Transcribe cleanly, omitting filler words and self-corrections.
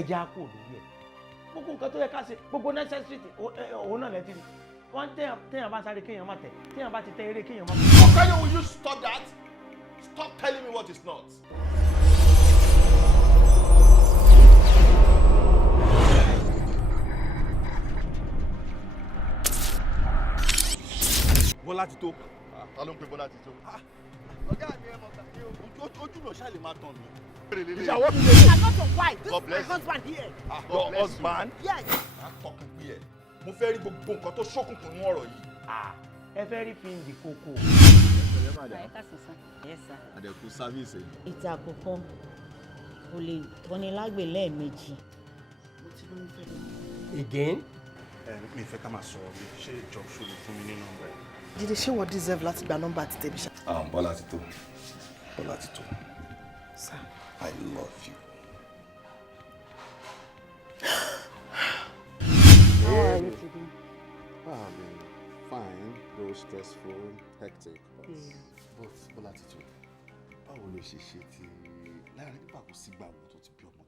ẹja kò lórí ẹ̀ gbogbo nǹkan tó yẹ ká ṣe gbogbo necessary òun náà lẹ́tí ni wọ́n téèyàn bá sáré kéèyàn má tẹ̀ téèyàn bá ti tẹ eré kéèyàn má. Okay, will you stop that? Stop telling me what is not. Bọ́lá ti tó. Ta ló ń pe Bọ́lá ti tó? Ọ̀gá mi ẹ̀ mọ̀ tàbí ojú ló ṣáà lè máa tàn mí. Ìyàwó mi lè. I got your wife. This is my husband here. Your husband? Yes. Àtọkùn pé ẹ̀. Mo fẹ́ rí gbogbo nǹkan tó ṣókùnkùn nínú ọ̀rọ̀ yìí. Ẹ fẹ́ rí fíìndì kókó. Yes, sir. Àdẹ̀kù sáfíìsì. Ìtàkùn kan kò lè bọ́ni lágbè lẹ́ẹ̀mejì. Again? Mi fẹ́ ká máa sọ̀rọ̀ mi ṣé ìjọ ṣòro fún mi ní nọ́mbà ẹ̀. Jíde ṣé wọ́n deserve láti gba nọ́mbà àti tẹ̀bí ṣá? Bọ́lá ti tó. Bọ́lá ti tó. Sir. I love you. How are you today? Fine, though stressful, hectic. But Bọ́lá ti tó. Báwo ló ṣe ṣe ti láàrin nígbà kò sígbà wo tó ti bí ọmọ